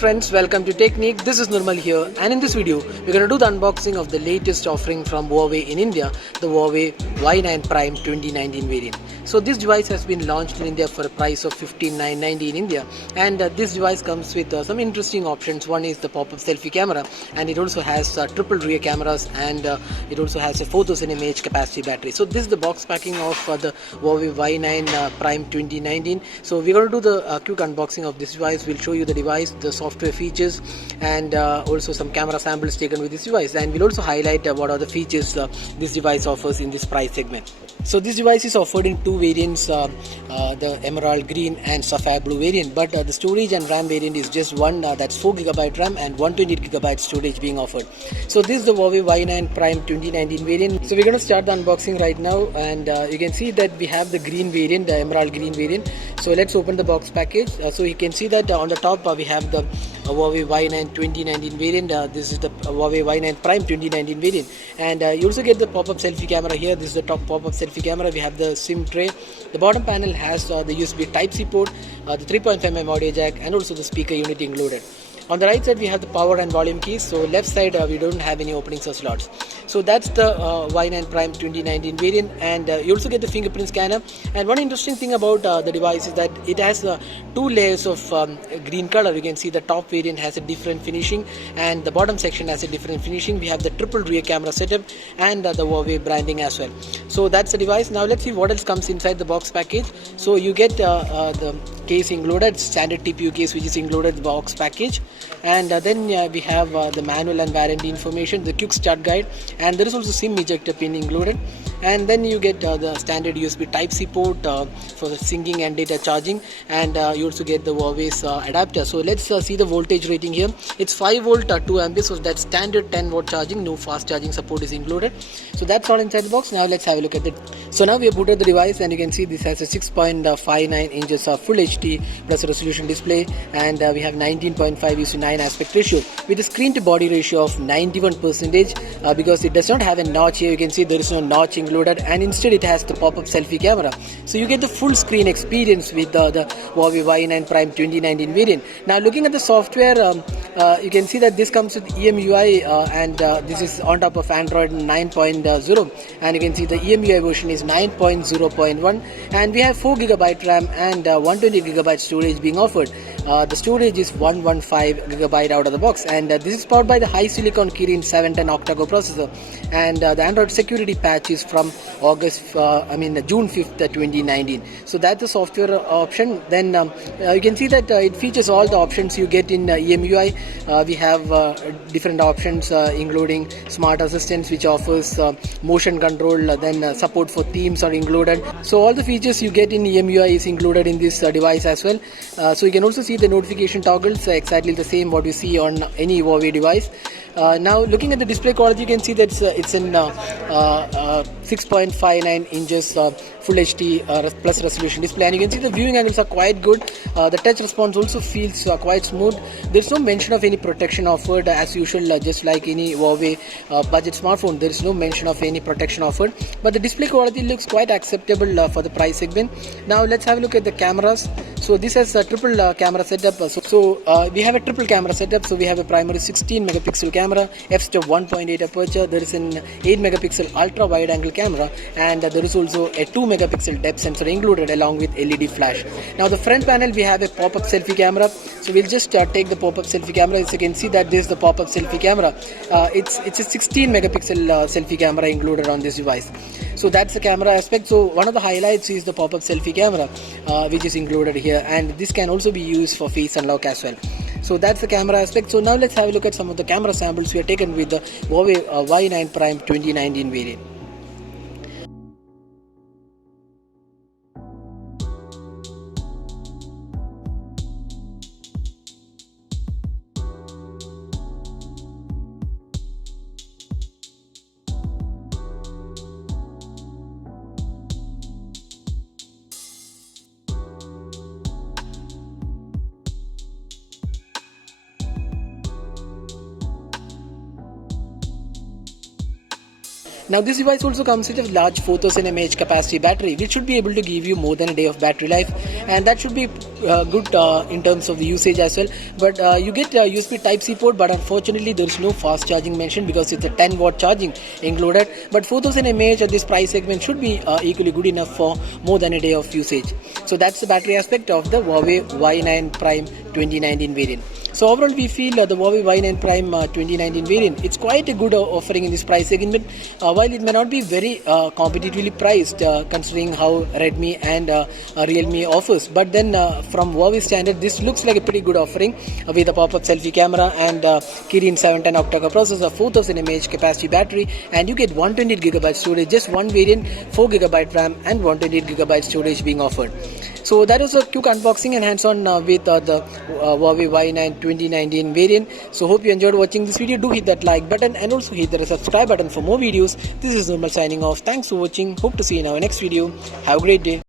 friends, welcome to Technique. This is Nirmal here, and in this video we're going to do the unboxing of the latest offering from Huawei in India, the Huawei Y9 Prime 2019 variant. So this device has been launched in India for a price of 15,990 in India, and this device comes with some interesting options. One is the pop-up selfie camera, and it also has triple rear cameras, and it also has a 4000 mAh capacity battery. So this is the box packing of the Huawei Y9 Prime 2019. So we're going to do the quick unboxing of this device. We'll show you the device, the software features, and also some camera samples taken with this device, and we'll also highlight what are the features this device offers in this price segment. So this device is offered in two variants, the emerald green and sapphire blue variant, but the storage and RAM variant is just one, that's 4GB RAM and 128GB storage being offered. So this is the Huawei Y9 Prime 2019 variant. So we're going to start the unboxing right now, and you can see that we have the green variant, the emerald green variant. So let's open the box package. So you can see that on the top we have the Huawei Y9 2019 variant. This is the Huawei Y9 Prime 2019 variant, and you also get the pop-up selfie camera here. This is the top pop-up selfie camera. We have the SIM tray. The bottom panel has the USB Type-C port, the 3.5mm audio jack, and also the speaker unit included. On the right side we have the power and volume keys. So left side we don't have any openings or slots. So that's the Y9 Prime 2019 variant, and you also get the fingerprint scanner. And one interesting thing about the device is that it has two layers of green color. You can see the top variant has a different finishing, and the bottom section has a different finishing. We have the triple rear camera setup and the Huawei branding as well. So that's the device. Now let's see what else comes inside the box package. So you get the case included, standard TPU case which is included in the box package, and then we have the manual and warranty information, the quick start guide, and there is also SIM ejector pin included. And then you get the standard USB Type-C port for the syncing and data charging, and you also get the Huawei's adapter. So let's see the voltage rating here. It's 5 volt 2 amperes, so that's standard 10 watt charging. No fast charging support is included. So that's all inside the box. Now let's have a look at it. So now we have booted the device, and you can see this has a 6.59 inches of full HD plus resolution display, and we have 19.5:9 aspect ratio with a screen to body ratio of 91%, because it does not have a notch here. You can see there is no notch included, and instead it has the pop-up selfie camera. So you get the full screen experience with the Huawei Y9 Prime 2019 variant. Now looking at the software, you can see that this comes with EMUI, and this is on top of Android 9.0, and you can see the EMUI version is 9.0.1, and we have 4GB RAM and 128GB storage being offered. The storage is 115GB out of the box, and this is powered by the high silicon Kirin 710 octa-core processor, and the Android security patch is from June 5th 2019. So that's the software option. Then you can see that it features all the options you get in EMUI. We have different options including smart assistance, which offers motion control, then support for themes are included. So all the features you get in EMUI is included in this device as well. So you can also see the notification toggles, exactly the same what we see on any Huawei device. Now looking at the display quality, you can see that it's in 6.59 inches full HD plus resolution display, and you can see the viewing angles are quite good. The touch response also feels quite smooth. There's no mention of any protection offered as usual, just like any Huawei budget smartphone. There is no mention of any protection offered, but the display quality looks quite acceptable for the price segment. Now let's have a look at the cameras. So this has a triple camera setup. We have a triple camera setup. So we have a primary 16 megapixel camera, f-stop 1.8 aperture. There is an 8 megapixel ultra wide angle camera, and there is also a 2 megapixel depth sensor included along with LED flash. Now the front panel we have a pop-up selfie camera. So we'll just take the pop-up selfie camera. As you can see that this is the pop-up selfie camera. It's a 16 megapixel selfie camera included on this device. So that's the camera aspect. So one of the highlights is the pop-up selfie camera, which is included here, and this can also be used for face unlock as well. So that's the camera aspect. So now let's have a look at some of the camera samples we have taken with the Huawei Y9 Prime 2019 variant. Now this device also comes with a large 4000 mAh capacity battery, which should be able to give you more than a day of battery life, and that should be good in terms of the usage as well. But you get USB Type C port, but unfortunately there is no fast charging mentioned because it's a 10-watt charging included. But 4000 mAh at this price segment should be equally good enough for more than a day of usage. So that's the battery aspect of the Huawei Y9 Prime 2019 variant. So overall we feel the Huawei Y9 Prime 2019 variant, it's quite a good offering in this price segment, while it may not be very competitively priced considering how Redmi and Realme offers. But then from Huawei standard, this looks like a pretty good offering with a pop-up selfie camera and Kirin 710 octa-core processor, 4000 mAh capacity battery, and you get 128GB storage, just one variant, 4GB RAM and 128GB storage being offered. So that was a quick unboxing and hands-on with the Huawei Y9 2019 variant. So hope you enjoyed watching this video. Do hit that like button and also hit the subscribe button for more videos. This is Normal signing off. Thanks for watching. Hope to see you in our next video. Have a great day.